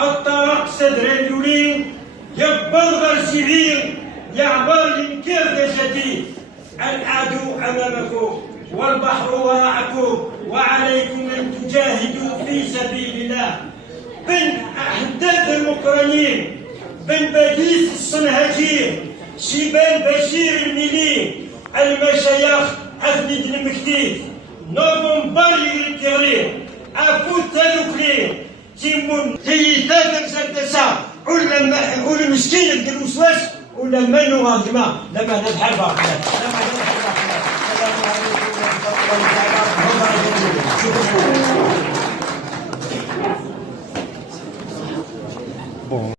الطرق صدر اليولين يبلغ السبيل يعبر ينكر جديد. العدو امامكم والبحر وراءكم وعليكم ان تجاهدوا في سبيل الله. بن احداث الاوكرانيين بن بديس الصنهاجين شيبان بشير الميلي المشايخ افنيد المكتيف نوفمبر يركرين افوت تالوكلين تيمون تيتات مسدسة ولا مسكين الوسواس ولا منو غادما لما نضحك لما نضحك. السلام عليكم ورحمة الله وبركاته.